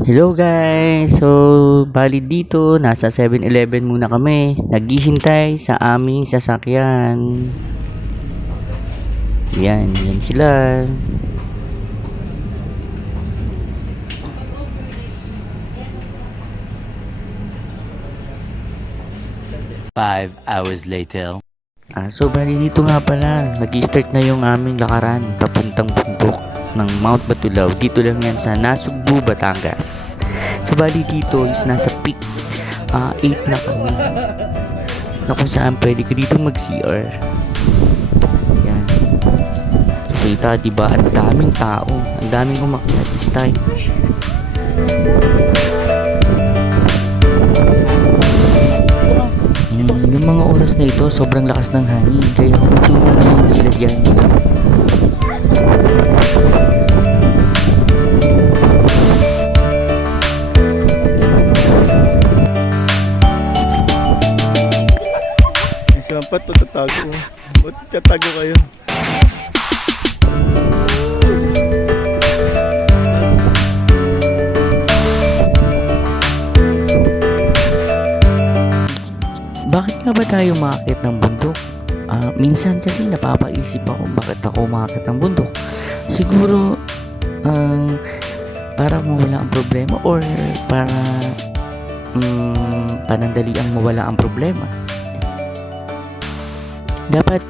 Hello guys! So, bali dito, nasa 7-Eleven muna kami. Naghihintay sa aming sasakyan. Yan, yan sila. Five hours later. Ah, so, bali dito nga pala, nag-start na yung aming lakaran papuntang bundok ng Mount Batulaw. Dito lang yan sa Nasugbu, Batangas. So, bali dito is nasa peak ah, 8 na kami. Na kung saan pwede ka dito mag-CR. Yan. So, kita, diba? Ang daming tao. Ang daming umakyat this time. Mm, yung mga oras na ito, sobrang lakas ng hangin. Kaya tumutulong na yan sila dyan. Matatago. Ba't tatago kayo? Bakit nga ba tayo makakit ng bundok? Ah, minsan kasi napapaisip ako bakit ako makakit ng bundok. Siguro ang para mawala ang problema or para mm, panandali ang mawala ang problema. Dapat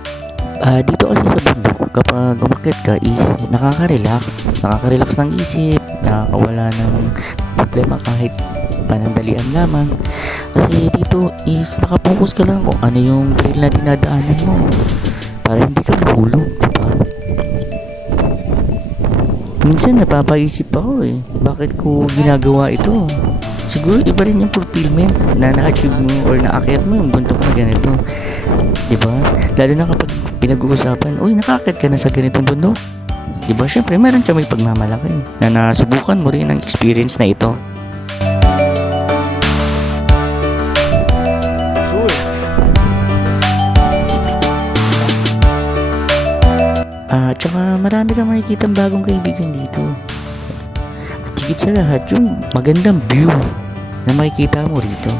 ah, dito kasi sa bundok kapag umakit ka is nakaka-relax, nakaka-relax ng isip, nakakawala ng problema kahit panandalian lamang. Kasi dito is nakapokus ka lang kung ano yung trail na dinadaanan mo. Para hindi ka mahulog? Minsan napapaisip ako eh, bakit ko ginagawa ito? Siguro iba rin yung fulfillment na na-achieve mo or na-akit mo yung bundok na ganito. Diba? Lalo na kapag pinag-uusapan, uy, nakakit ka na sa ganitong bundok. Diba? Siyempre, meron ka may pagmamalaki na nasubukan mo rin ang experience na ito. Ah, tsaka marami kang makikita bagong kaibigan dito. At higit sa lahat, yung magandang view na makikita mo rito.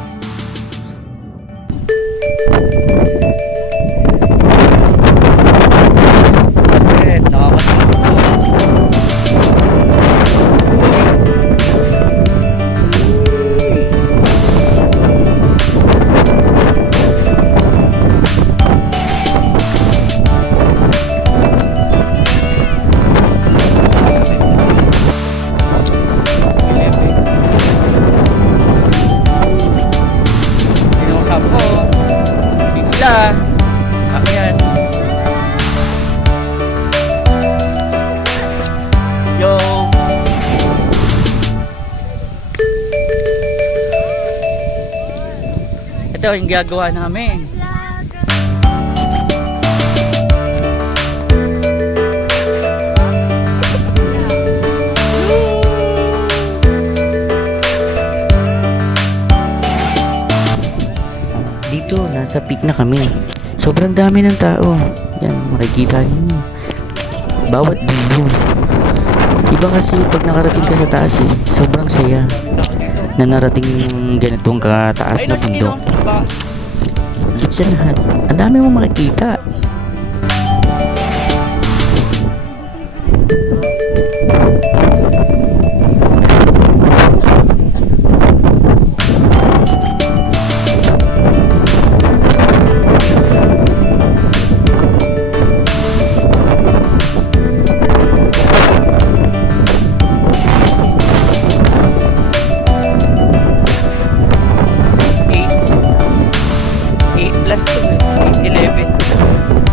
Ito yung ginagawa namin. Dito, nasa peak na kami. Sobrang dami ng tao. Yan, makikita ninyo. Bawat dulo. Iba kasi pag nakarating ka sa taas eh, sobrang saya na narating ganitong kataas na bundok. Higit sa lahat, ang dami mong makikita. Alas 11.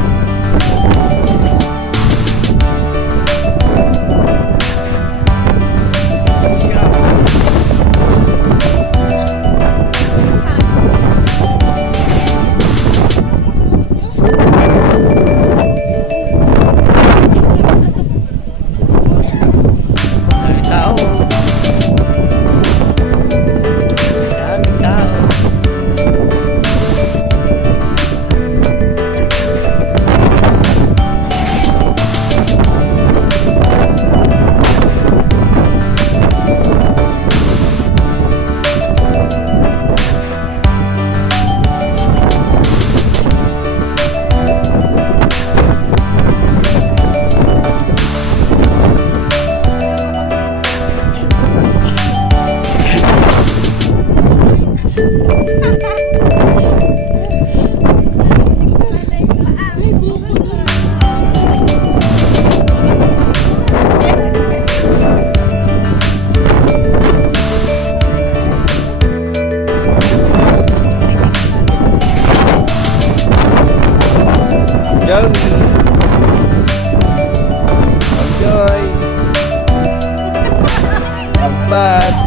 Salamat!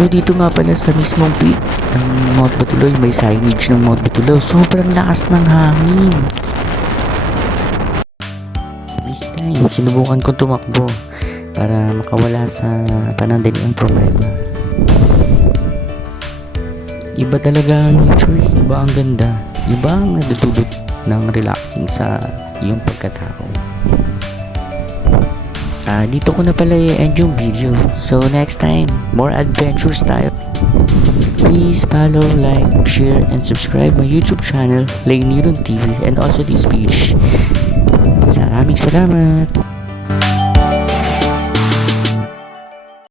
So dito nga pala sa mismong peak ng Mount Batuloy, may signage ng Mount Batuloy. Sobrang lakas ng hangin. This time, sinubukan kong tumakbo para makawala sa panandaliang problema. Iba talaga ang natures, iba ang ganda, iba ang nadudulot ng relaxing sa iyong pagkatao. Ah, dito ko na pala i-end yung video. So next time, more adventures tayo. Please follow, like, share, and subscribe my YouTube channel, Lay TV, and also this page. Maraming salamat!